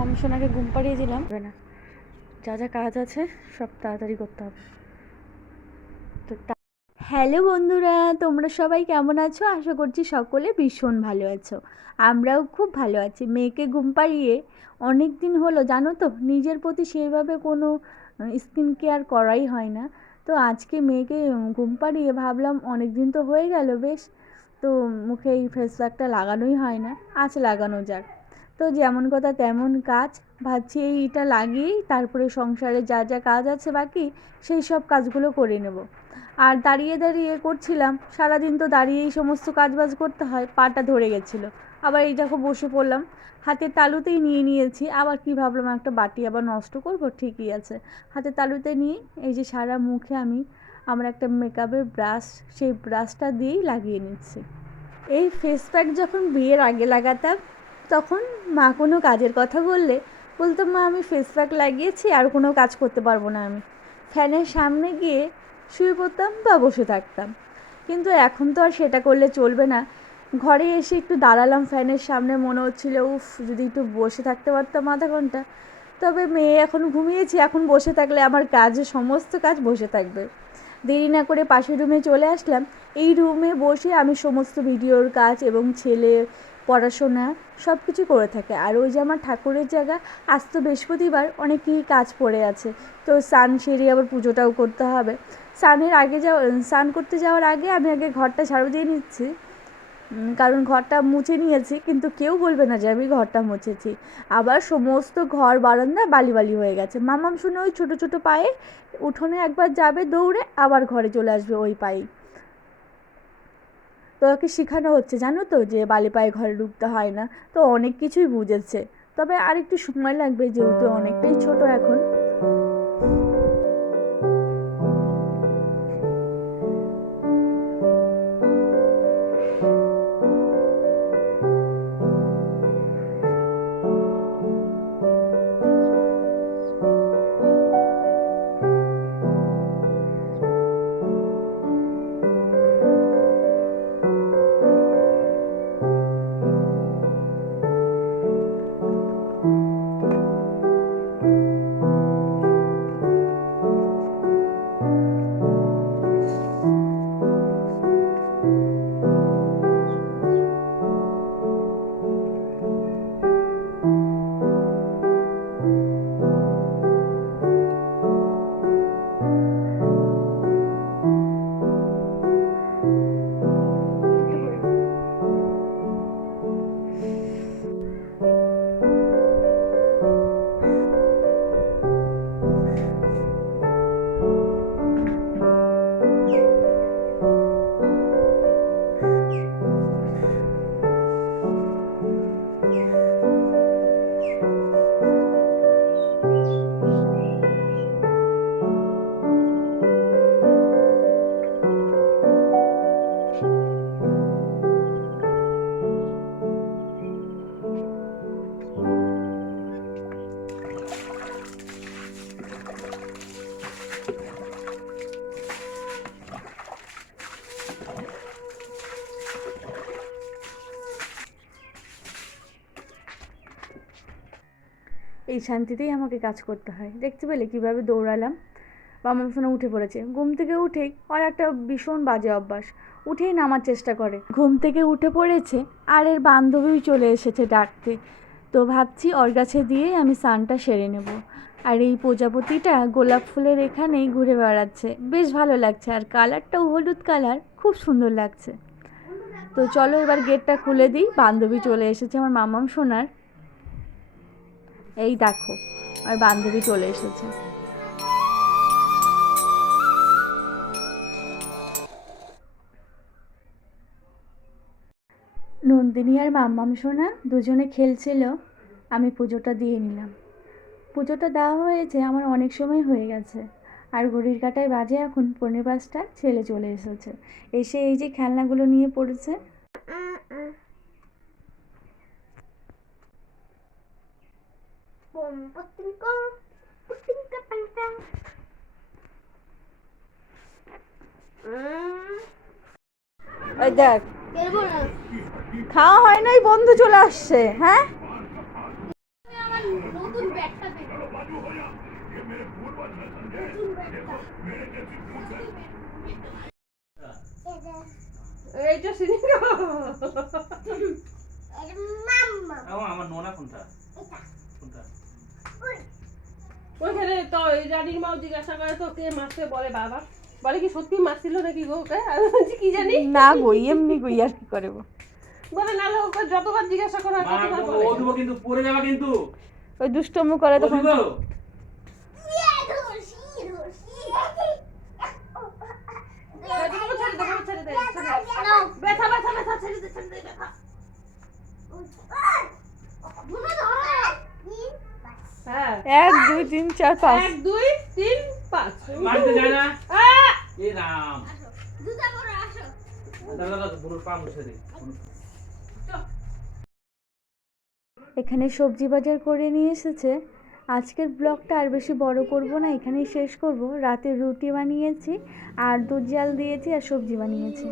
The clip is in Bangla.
মামাম সোনাকে ঘুম পাড়িয়ে দিলাম। না, যা যা কাজ আছে সব তাড়াতাড়ি করতে হবে। তো হ্যালো বন্ধুরা, তোমরা সবাই কেমন আছো? আশা করছি সকলে ভীষণ ভালো আছো। আমরাও খুব ভালো আছি। মেয়েকে ঘুম পাড়িয়ে অনেক দিন হলো, জানো তো, নিজের প্রতি সেইভাবে কোনো স্কিন কেয়ার করাই হয় না। তো আজকে মেয়েকে ঘুম পাড়িয়ে ভাবলাম অনেক দিন তো হয়ে গেল বেশ, তো মুখে এই ফেস প্যাকটা লাগানোই হয় না, আজ লাগানো যাক। তো যেমন কথা তেমন কাজ, ভাবছি এইটা লাগিয়েই তারপরে সংসারে যা যা কাজ আছে বাকি সেই সব কাজগুলো করে নেব। আর দাঁড়িয়ে দাঁড়িয়ে করছিলাম, সারাদিন তো দাঁড়িয়েই সমস্ত কাজবাজ করতে হয়, পাটা ধরে গেছিলো। আবার এই দেখো বসে পড়লাম, হাতের তালুতেই নিয়ে নিয়েছি। আবার কি ভাবলাম একটা বাটি আবার নষ্ট করব, ঠিকই আছে, হাতের তালুতে নিয়ে এই যে সারা মুখে আমি আমার একটা মেকআপের ব্রাশ, সেই ব্রাশটা দিয়েই লাগিয়ে নিচ্ছি। এই ফেস প্যাক যখন বিয়ের আগে লাগাতাম, তখন মা কোনো কাজের কথা বললে বলতো, মা আমি ফেস প্যাক লাগিয়েছি, আর কোনো কাজ করতে পারবো না। আমি ফ্যানের সামনে গিয়ে শুয়ে পড়তাম বা বসে থাকতাম। কিন্তু এখন তো আর সেটা করলে চলবে না। ঘরে এসে একটু দাঁড়ালাম ফ্যানের সামনে, মনে হচ্ছিল উফ যদি একটু বসে থাকতে পারতাম আধা ঘন্টা। তবে মেয়ে এখন ঘুমিয়েছি, এখন বসে থাকলে আমার সমস্ত কাজ বসে থাকবে। দেরি না করে পাশের রুমে চলে আসলাম। এই রুমে বসে আমি সমস্ত ভিডিওর কাজ এবং ছেলে পড়াশোনা সব কিছু করে থাকে। আর ওই যে আমার ঠাকুরের জায়গা, আজ তো বৃহস্পতিবার, অনেকই কাজ পড়ে আছে। তো স্নান সেরে আবার পুজোটাও করতে হবে। স্নান করতে যাওয়ার আগে আমি আগে ঘরটা ঝাড়ু দিয়ে নিচ্ছি, কারণ ঘরটা মুছে নিয়েছি, কিন্তু কেউ বলবে না যে আমি ঘরটা মুছেছি। আবার সমস্ত ঘর বারান্দা বালি বালি হয়ে গেছে। মামাম শুনে ওই ছোটো ছোটো পায়ে উঠোনে একবার যাবে দৌড়ে, আবার ঘরে চলে আসবে ওই পায়েই। তো ওকে শেখানো হচ্ছে, জানো তো, যে বালি পায়ে ঘরে ঢুকতে হয় না। তো অনেক কিছুই বুঝেছে, তবে আর একটু সময় লাগবে, যেহেতু অনেকটাই ছোট এখন। এই শান্তিতেই আমাকে কাজ করতে হয়। দেখতে পেলে কীভাবে দৌড়ালাম। মামাম সোনা উঠে পড়েছে। ঘুম থেকে উঠেই আর একটা ভীষণ বাজে অভ্যাস, উঠেই নামার চেষ্টা করে। ঘুম থেকে উঠে পড়েছে, আর এর বান্ধবীও চলে এসেছে ডাকতে। তো ভাবছি ওর কাছে দিয়েই আমি স্নানটা সেরে নেব। আর এই প্রজাপতিটা গোলাপ ফুলের এখানেই ঘুরে বেড়াচ্ছে, বেশ ভালো লাগছে। আর কালারটাও হলুদ কালার, খুব সুন্দর লাগছে। তো চলো এবার গেটটা খুলে দিই। বান্ধবী চলে এসেছে আমার মামাম সোনার। এই দেখো, আর বান্ধবী চলে এসেছে। নন্দিনী আর মাম্মাম সোনা দুজনে খেলছিল, আমি পুজোটা দিয়ে নিলাম। পুজোটা দেওয়া হয়েছে আমার অনেক সময় হয়ে গেছে। আর ঘড়ির কাঁটায় বাজে এখন 5:45। ছেলে চলে এসেছে, এসে এই যে খেলনাগুলো নিয়ে পড়েছে। ওই দেখ, খাওয়া হয় নাই, বন্ধু চলে আসছে। হ্যাঁ, এইটা শুনি আমার নোনা কোনটা কোনটা ওইখানে তো এই রানীর মাও জিজ্ঞাসা করে তো কে মারতে বলে বাবা বলে কি সত্যি মারছিল নাকি গো ওকে আমি বলছি কি জানি না গো এমনি গো আর কি করব বলে নালে ওকে যতবার জিজ্ঞাসা করা হয় ততবার বলে ও দিব কিন্তু পড়ে যাবে কিন্তু ওই দুষ্টমু করে ও তখন দিব ছেড়ে দে ব্যথা ব্যথা ব্যথা ছেড়ে দে ব্যথা হ্যাঁ 1 2 3 4 5 1 2 3 5 মারতে যায় না আ এ রাম দাদা বুড়োর পা মুছে দে এখানে সবজি বাজার করে নিয়ে এসেছে। আজকের ব্লগটা আর বেশি বড় করব না, এখানেই শেষ করব। রাতে রুটি বানিয়েছি আর দুধ জাল দিয়েছি আর সবজি বানিয়েছি।